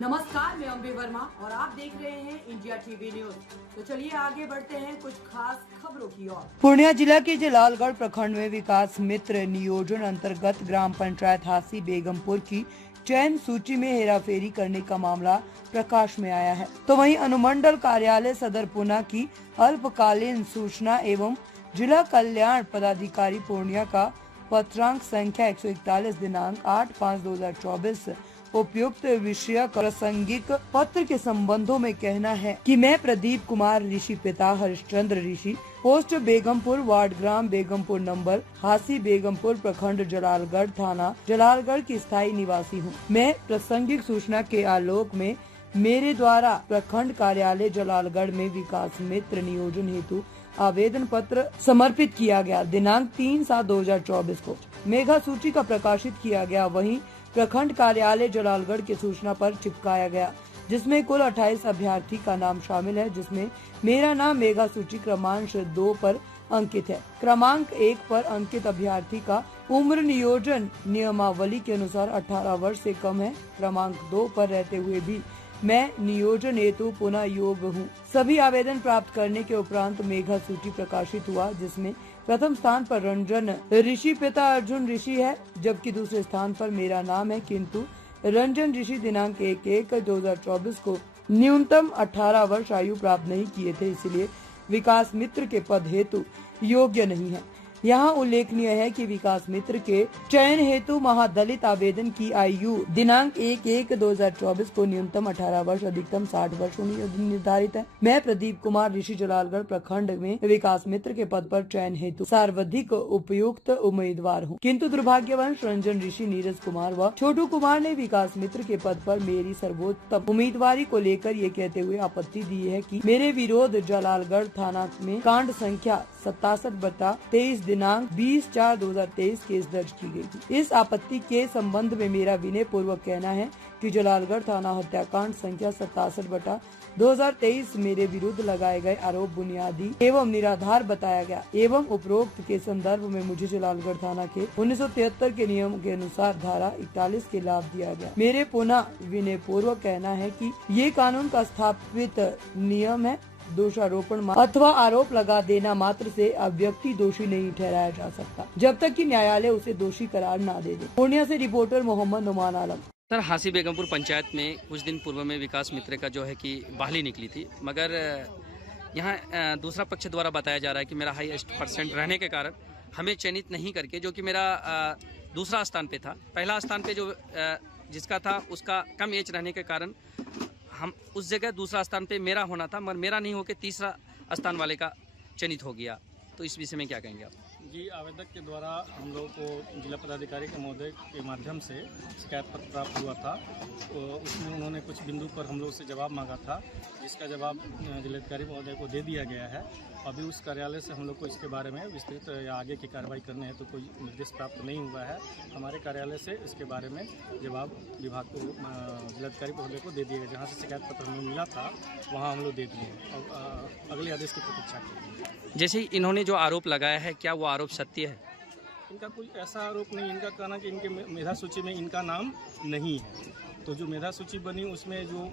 नमस्कार, मैं अम्बे वर्मा और आप देख रहे हैं इंडिया टीवी न्यूज। तो चलिए आगे बढ़ते हैं कुछ खास खबरों की ओर। पूर्णिया जिला के जलालगढ़ प्रखंड में विकास मित्र नियोजन अंतर्गत ग्राम पंचायत हासी बेगमपुर की चयन सूची में हेराफेरी करने का मामला प्रकाश में आया है। तो वहीं अनुमंडल कार्यालय सदर पुना की अल्पकालीन सूचना एवं जिला कल्याण पदाधिकारी पूर्णिया का पत्रांक संख्या 141 दिनांक 8/5/2024 उपयुक्त विषय प्रासंगिक पत्र के संबंधों में कहना है कि मैं प्रदीप कुमार ऋषि पिता हरिश्चंद्र ऋषि, पोस्ट बेगमपुर, वार्ड ग्राम बेगमपुर, नंबर हासी बेगमपुर, प्रखंड जलालगढ़, थाना जलालगढ़ की स्थायी निवासी हूँ। मैं प्रासंगिक सूचना के आलोक में मेरे द्वारा प्रखंड कार्यालय जलालगढ़ में विकास मित्र नियोजन हेतु आवेदन पत्र समर्पित किया गया। दिनांक 3/7/2024 को मेगा सूची का प्रकाशित किया गया। वहीं प्रखंड कार्यालय जलालगढ़ के सूचना पर चिपकाया गया, जिसमें कुल 28 अभ्यर्थी का नाम शामिल है, जिसमें मेरा नाम मेगा सूची क्रमांक 2 पर अंकित है। क्रमांक 1 पर अंकित अभ्यर्थी का उम्र नियोजन नियमावली के अनुसार 18 वर्ष से कम है। क्रमांक 2 पर रहते हुए भी मैं नियोजन हेतु पुनः योग्य हूँ। सभी आवेदन प्राप्त करने के उपरांत मेगा सूची प्रकाशित हुआ, जिसमें प्रथम स्थान पर रंजन ऋषि पिता अर्जुन ऋषि है, जबकि दूसरे स्थान पर मेरा नाम है, किंतु रंजन ऋषि दिनांक 1/1/2024 को न्यूनतम 18 वर्ष आयु प्राप्त नहीं किए थे, इसलिए विकास मित्र के पद हेतु योग्य नहीं है। यहाँ उल्लेखनीय है कि विकास मित्र के चयन हेतु महादलित आवेदन की आयु दिनांक 1/1/2024 को न्यूनतम 18 वर्ष अधिकतम 60 वर्ष निर्धारित है। मैं प्रदीप कुमार ऋषि जलालगढ़ प्रखंड में विकास मित्र के पद पर चयन हेतु सर्वाधिक उपयुक्त उम्मीदवार हूँ, किंतु दुर्भाग्यवश रंजन ऋषि, नीरज कुमार व छोटू कुमार ने विकास मित्र के पद पर मेरी सर्वोत्तम उम्मीदवारी को लेकर ये कहते हुए आपत्ति दी है कि मेरे विरोध जलालगढ़ थाना में कांड संख्या 67/23 दिनांक 20/4/2023 केस दर्ज की गई थी। इस आपत्ति के संबंध में मेरा विनय पूर्वक कहना है कि जलालगढ़ थाना हत्याकांड संख्या 67/2023 मेरे विरुद्ध लगाए गए आरोप बुनियादी एवं निराधार बताया गया एवं उपरोक्त के संदर्भ में मुझे जलालगढ़ थाना के 1973 के नियम के अनुसार धारा 41 के लाभ दिया गया। मेरे पुनः विनय पूर्वक कहना है कि ये कानून का स्थापित नियम है। दोषारोपण अथवा आरोप लगा देना मात्र से अब व्यक्ति दोषी नहीं ठहराया जा सकता, जब तक कि न्यायालय उसे दोषी करार ना दे दे। पूर्णिया से रिपोर्टर मोहम्मद नुमान आलम। सर, हासी बेगमपुर पंचायत में कुछ दिन पूर्व में विकास मित्र का जो है कि बहाली निकली थी, मगर यहाँ दूसरा पक्ष द्वारा बताया जा रहा है कि मेरा हाईएस्ट परसेंट रहने के कारण हमें चयनित नहीं करके, जो कि मेरा दूसरा स्थान पे था, पहला स्थान पे जो जिसका था उसका कम एज रहने के कारण हम उस जगह दूसरा स्थान पे मेरा होना था, मगर मेरा नहीं होकर तीसरा स्थान वाले का चयनित हो गया। तो इस विषय में क्या कहेंगे आप? जी, आवेदक के द्वारा हम लोगों को जिला पदाधिकारी के महोदय के माध्यम से शिकायत पत्र प्राप्त हुआ था। तो उसमें उन्होंने कुछ बिंदु पर हम लोग से जवाब मांगा था, जिसका जवाब जिलाधिकारी महोदय को दे दिया गया है। अभी उस कार्यालय से हम लोग को इसके बारे में विस्तृत या आगे की कार्रवाई करने हैं तो कोई निर्देश प्राप्त नहीं हुआ है। हमारे कार्यालय से इसके बारे में जवाब विभाग को जिलाधिकारी महोदय को दे दिया गया। जहाँ से शिकायत पत्र हमें मिला था वहाँ हम लोग दे दिए और अगले आदेश की प्रतीक्षा की। जैसे इन्होंने जो आरोप लगाया है, क्या वो आरोप सत्य है? इनका कोई ऐसा आरोप नहीं। इनका कहना कि इनके मेधा सूची में इनका नाम नहीं है। तो जो मेधा सूची बनी उसमें जो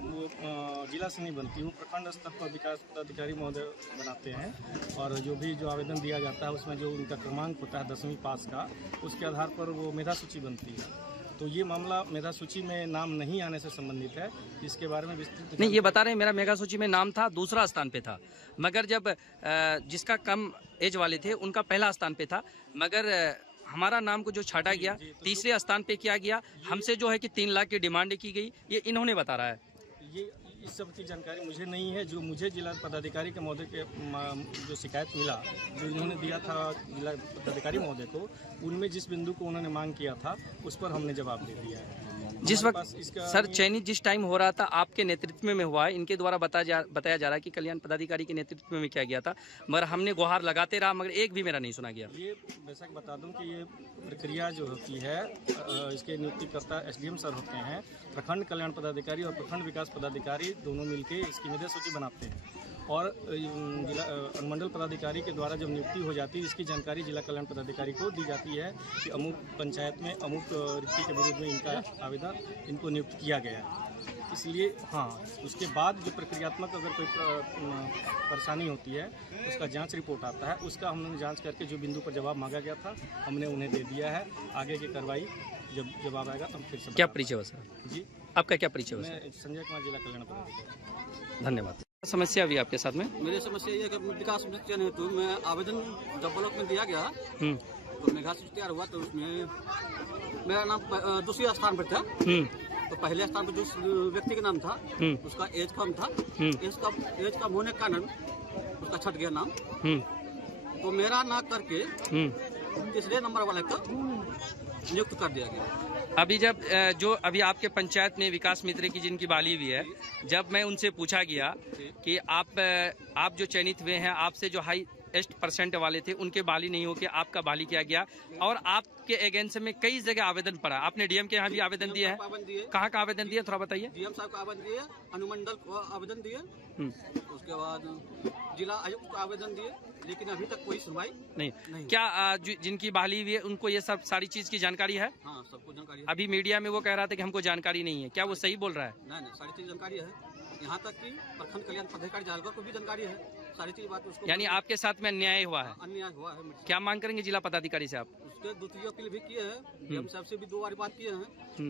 जिला से नहीं बनती, वो प्रखंड स्तर पर विकास पदाधिकारी महोदय बनाते हैं। और जो आवेदन दिया जाता है उसमें जो उनका क्रमांक होता है 10वीं पास का, उसके आधार पर वो मेधा सूची बनती है। तो ये मामला मेधा सूची में नाम नहीं आने से संबंधित है। इसके बारे में विस्तृत नहीं, ये बता रहे हैं मेरा मेगा सूची में नाम था, दूसरा स्थान पे था, मगर जब जिसका कम एज वाले थे उनका पहला स्थान पे था, मगर हमारा नाम को जो छाटा गया तीसरे स्थान पे किया गया। हमसे जो है कि 3 लाख की डिमांड की गई, ये इन्होंने बता रहा है। ये इस सब की जानकारी मुझे नहीं है। जो मुझे जिला पदाधिकारी के महोदय के जो शिकायत मिला, जो इन्होंने दिया था जिला पदाधिकारी महोदय को, उनमें जिस बिंदु को उन्होंने मांग किया था उस पर हमने जवाब दे दिया है। जिस वक्त सर चयनित जिस टाइम हो रहा था आपके नेतृत्व में हुआ है, इनके द्वारा बताया जा रहा है कि कल्याण पदाधिकारी के नेतृत्व में किया गया था, मगर हमने गुहार लगाते रहा, मगर एक भी मेरा नहीं सुना गया। ये वैसा बता दूं कि ये प्रक्रिया जो होती है, इसके नियुक्तिकर्ता SDM सर होते हैं। प्रखंड कल्याण पदाधिकारी और प्रखंड विकास पदाधिकारी दोनों मिलकर इसकी मेधा सूची बनाते हैं और जिला अनुमंडल पदाधिकारी के द्वारा जब नियुक्ति हो जाती है इसकी जानकारी जिला कल्याण पदाधिकारी को दी जाती है कि अमुक पंचायत में अमुक रिक्ति के विरुद्ध में इनका आवेदन इनको नियुक्त किया गया है। इसलिए हाँ, उसके बाद जो प्रक्रियात्मक अगर कोई परेशानी होती है उसका जांच रिपोर्ट आता है, उसका हमने जांच करके जो बिंदु पर जवाब मांगा गया था हमने उन्हें दे दिया है। आगे की कार्रवाई जब जवाब आएगा तो हम फिर से क्या परिचय हुआ सर? जी, आपका क्या परिचय हुआ? मैं संजय कुमार, जिला कल्याण पदाधिकारी। धन्यवाद। समस्या अभी आपके साथ में? मेरी समस्या ये है कि विकास चयन हेतु मैं आवेदन जब ब्लॉक में दिया गया तो मेघा सूची तैयार हुआ तो उसमें मेरा नाम दूसरे स्थान पर था। तो पहले स्थान पर जिस व्यक्ति का नाम था उसका एज कम था, एज कम होने के कारण उसका छट गया नाम। तो मेरा ना करके तीसरे नंबर वाले को नियुक्त कर दिया गया। अभी जब जो अभी आपके पंचायत में विकास मित्र की जिनकी बाली हुई है, जब मैं उनसे पूछा गया कि आप जो चयनित हुए हैं, आपसे जो हाईएस्ट परसेंट वाले थे उनके बाली नहीं होके आपका बाली किया गया और आपके एगेंस्ट में कई जगह आवेदन पड़ा। आपने डीएम के यहाँ भी आवेदन दिया है? कहाँ का आवेदन दिया, थोड़ा बताइए। डीएम साहब का आवेदन दिए, अनुमंडल को आवेदन दिए, उसके बाद जिला आयुक्त को आवेदन दिए, लेकिन अभी तक कोई सुनवाई नहीं। क्या जिनकी बहाली हुई है उनको ये सब सारी चीज की जानकारी है? हाँ, सबको जानकारी है। अभी मीडिया में वो कह रहा था कि हमको जानकारी नहीं है, क्या वो सही बोल रहा है? नहीं, सारी चीज जानकारी है। यहाँ तक कि प्रखंड कल्याण पदाधिकारी जालगर को भी जानकारी है, सारी चीज बात उसको। यानी आपके साथ में अन्याय हुआ है? अन्याय हुआ है। क्या मांग करेंगे जिला पदाधिकारी से आप? उसके द्वितीय अपील भी किए हैं, डीएम साहब से भी 2 बार बात किए हैं,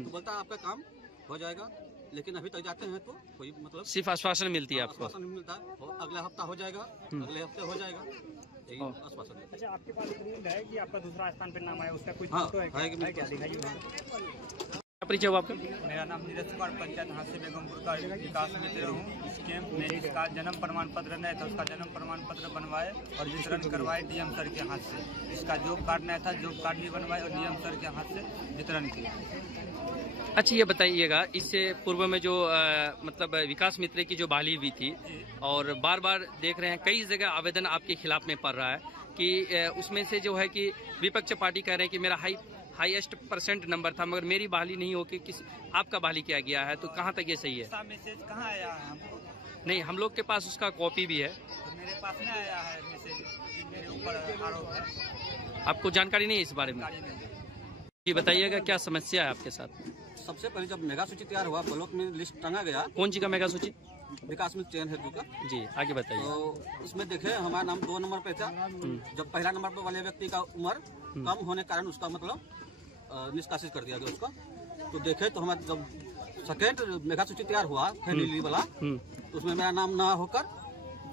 तो बोलता है आपका काम हो जाएगा, लेकिन अभी तक जाते हैं तो कोई मतलब सिर्फ आश्वासन मिलती है आपको? आश्वासन मिलता है, अगले हफ्ता हो जाएगा, अगले हफ्ते हो जाएगा, यही आश्वासन है। अच्छा, आपके पास प्रूफ है कि आपका दूसरा स्थान पर नाम आया, उसका कुछ हाँ, फोटो है है क्या? दिखाइए। क्या परिचय हुआ आपका? मेरा नाम नीरज कुमार, पंचायत हास्य बेगमपुर का विकास मित्र हूँ। इसके मेरे इसका जन्म प्रमाण पत्र नहीं था, उसका जन्म प्रमाण पत्र बनवाए और वितरण करवाए डीएम सर के हाथ से। इसका जॉब कार्ड नहीं था, जॉब कार्ड भी बनवाए और डीएम सर के हाथ से वितरण किया। अच्छा, ये बताइएगा, इससे पूर्व में जो मतलब विकास मित्र की जो बहाली हुई थी और बार बार देख रहे हैं कई जगह आवेदन आपके खिलाफ में पड़ रहा है कि उसमें से जो है कि विपक्ष पार्टी कह रहे हैं कि मेरा हाईएस्ट परसेंट नंबर था मगर मेरी बहाली नहीं होकर आपका बहाली किया गया है, तो कहाँ तक ये सही है? मैसेज कहाँ आया है हमको? नहीं, हम लोग के पास उसका कॉपी भी है। तो मेरे पास नहीं आया है मैसेज कि मेरे ऊपर आरोप है। आपको जानकारी नहीं है इस बारे में? ये बताइएगा क्या समस्या है आपके साथ? सबसे पहले जब मेगा सूची तैयार हुआ, ब्लॉक में लिस्ट टंगा गया। कौन सी का मेगा सूची? विकास में चयन हेतु का। जी, आगे बताइए। तो उसमें देखे हमारा नाम 2 नंबर पे था। जब पहला नंबर पे वाले व्यक्ति का उम्र कम होने के कारण उसका मतलब निष्कासित कर दिया गया उसका। तो देखे तो हमारा जब सेकेंड मेगा सूची तैयार हुआ फैमिली वाला, तो उसमें मेरा नाम ना होकर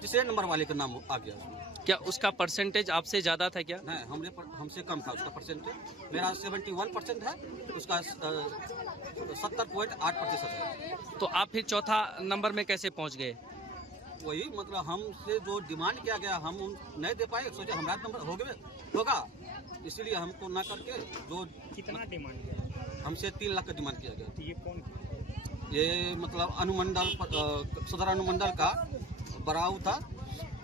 तीसरे नंबर वाले का नाम आ गया। क्या उसका परसेंटेज आपसे ज्यादा था क्या? नहीं, हमसे कम था उसका परसेंटेज। मेरा 71% है, उसका 70.8% है। तो आप फिर चौथा नंबर में कैसे पहुंच गए? वही मतलब हमसे जो डिमांड किया गया हम नहीं दे पाए, सोचे हमारा नंबर होगा, इसीलिए हमको ना करके जो कितना डिमांड किया? हमसे 3 लाख का डिमांड किया गया। ये कौन? ये मतलब अनुमंडल सदर अनुमंडल का बराऊ था,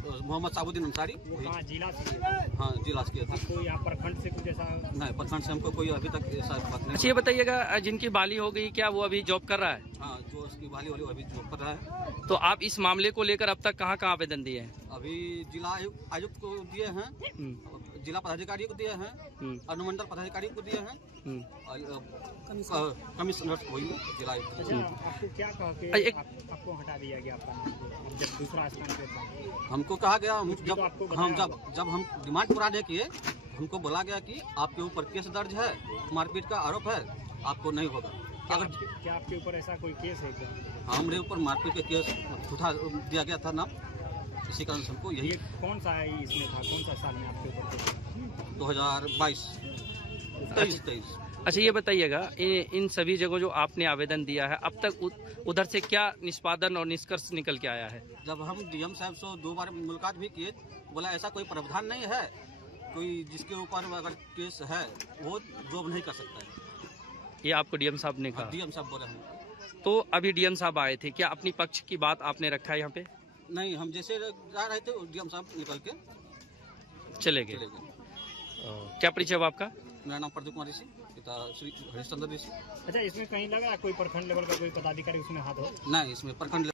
मोहम्मद साबुद्दीन अंसारी। हाँ, जिला से। हाँ, जिला से किया था। आपको यहाँ प्रखंड से कुछ ऐसा? नहीं, प्रखंड से हमको कोई अभी तक ऐसा बात नहीं। अच्छा, ये बताइएगा, जिनकी बहाली हो गई क्या वो अभी जॉब कर रहा है? हाँ, जो उसकी बहाली वाली अभी जॉब कर रहा है। तो आप इस मामले को लेकर अब तक कहाँ कहाँ आवेदन दिए हैं? अभी जिला आयुक्त को दिए हैं, जिला पदाधिकारी को दिए हैं, अनुमंडल पदाधिकारी को दिए हैं, कमिश्नर को जिला आयुक्त। आपको क्या कहा कि आपको हटा दिया गया जब दूसरा स्थान पे था? हमको कहा गया जब हम डिमांड पूरा नहीं किए, हमको बोला गया कि आपके ऊपर केस दर्ज है, मारपीट का आरोप है, आपको नहीं होगा। अगर क्या आपके ऊपर ऐसा कोई केस है क्या? हमारे ऊपर मारपीट का केस उठा दिया गया था नाम, इसी कारण हमको यही। कौन सा है इसमें था, कौन सा साल में आपके ऊपर? 2022-23। अच्छा, ये बताइएगा, इन सभी जगहों जो आपने आवेदन दिया है अब तक उधर से क्या निष्पादन और निष्कर्ष निकल के आया है? जब हम डीएम साहब से 2 बार मुलाकात भी किए, बोला ऐसा कोई प्रावधान नहीं है, कोई जिसके ऊपर अगर केस है वो जॉब नहीं कर सकता है। ये आपको डीएम साहब ने कहा? डीएम साहब बोले हम। तो अभी डीएम साहब आए थे, क्या अपनी पक्ष की बात आपने रखा है यहाँ पे? नहीं, हम जैसे जा रहे थे डीएम साहब निकल के चले गए। क्या परिचय हुआ आपका? मेरा नाम प्रदीप कुमार ऋषि, पिता श्री हरिश्चंद्र ऋषि। अच्छा, इसमें कहीं लगा कोई प्रखंड लेवल का कोई पदाधिकारी उसमें हाथ हो? नहीं, इसमें प्रखंड